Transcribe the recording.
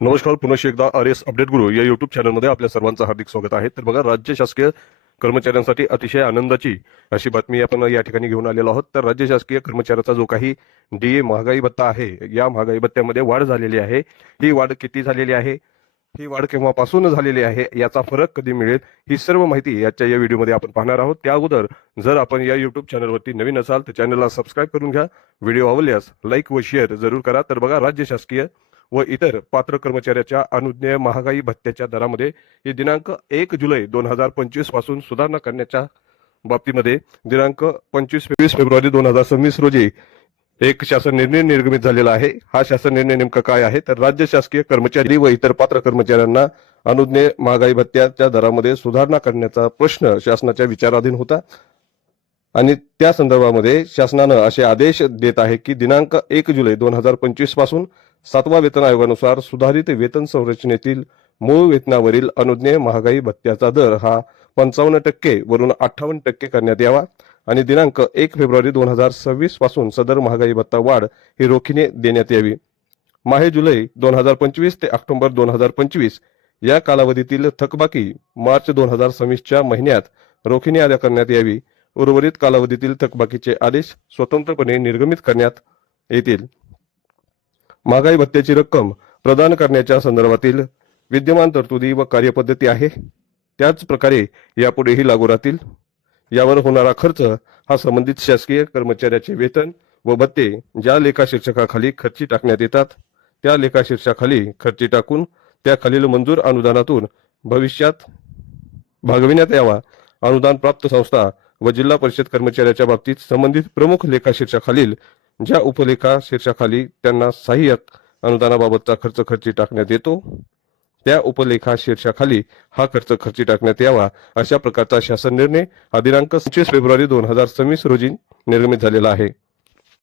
नमस्कार. पुन्हा एकदा RS अपडेट गुरु या युट्यूब चॅनलमध्ये आपल्या सर्वांचं हार्दिक स्वागत आहे. तर बघा, राज्य शासकीय कर्मचाऱ्यांसाठी अतिशय आनंदाची अशी बातमी आपण या ठिकाणी घेऊन आलेलो आहोत. तर राज्य शासकीय कर्मचाऱ्याचा जो काही DA महागाई भत्ता आहे, या महागाई भत्त्यामध्ये वाढ झालेली आहे. ही वाढ किती झालेली आहे, ही वाढ केव्हापासून झालेली आहे, याचा फरक कधी मिळेल, ही सर्व माहिती याच्या या व्हिडिओमध्ये आपण पाहणार आहोत. त्या अगोदर जर आपण या युट्यूब चॅनलवरती नवीन असाल तर चॅनलला सबस्क्राईब करून घ्या. व्हिडिओ आवडल्यास लाईक व शेअर जरूर करा. तर बघा, राज्य शासकीय व इतर पात्र कर्मचाऱ्याच्या अनुज्ञेय महागाई भत्त्याच्या दरामध्ये ही दिनांक 1 जुलै 2025 पासून सुधारणा करण्याच्या बाबतीमध्ये दिनांक 25 फेब्रुवारी 2026 रोजी एक शासन निर्णय निर्गमित झालेला आहे. हा शासन निर्णय नेमका काय आहे, तर राज्य शासकीय कर्मचारी व इतर पात्र कर्मचाऱ्यांना अनुज्ञेय महागाई भत्त्याच्या दरामध्ये सुधारणा करण्याचा प्रश्न शासनाच्या विचाराधीन होता आणि त्या संदर्भामध्ये शासनानं असे आदेश देत आहे की दिनांक 1 जुलै 2025 पासून 7वा वेतन आयोगानुसार सुधारित वेतन संरचनेतील मूळ वेतनावरील अनुज्ञेय महागाई भत्त्याचा दर हा 55% वरून 58% करण्यात यावा आणि दिनांक 1 फेब्रुवारी 2026 पासून सदर महागाई भत्ता वाढ ही रोखीने देण्यात यावी. माहे जुलै 2025 ते ऑक्टोबर 2025 या कालावधीतील थकबाकी मार्च 2026 च्या महिन्यात रोखीने अदा करण्यात यावी. उर्वरित कालावधीतील थकबाकीचे आदेश स्वतंत्रपणे निर्गमित करण्यात येतील. महागाई भत्त्याची रक्कम प्रदान करण्याच्या संदर्भातील विद्यमान तरतुदी व कार्यपद्धती आहे त्याच प्रकारे यापुढेही लागू राहतील. यावर होणारा खर्च हा संबंधित शासकीय कर्मचाऱ्याचे वेतन व भत्ते ज्या लेखा शीर्षकाखाली खर्ची टाकण्यात येतात त्या लेखा शीर्षकाखाली खर्ची टाकून त्याखालील मंजूर अनुदानातून भविष्यात भागविण्यात यावा. अनुदान प्राप्त संस्था व जिल्हा परिषद कर्मचाऱ्याच्या बाबतीत संबंधित प्रमुख लेखा शीर्षकाखालील ज्या उपलेखा शीर्षकाखाली त्यांना सहाय्यक अनुदानाबाबतचा खर्च खर्ची टाकण्यात येतो त्या उपलेखा शीर्षकाखाली हा खर्च खर्ची टाकण्यात यावा. अशा प्रकारचा शासन निर्णय हा दिनांक 25 फेब्रुवारी 2026 रोजी निर्गमित झालेला आहे.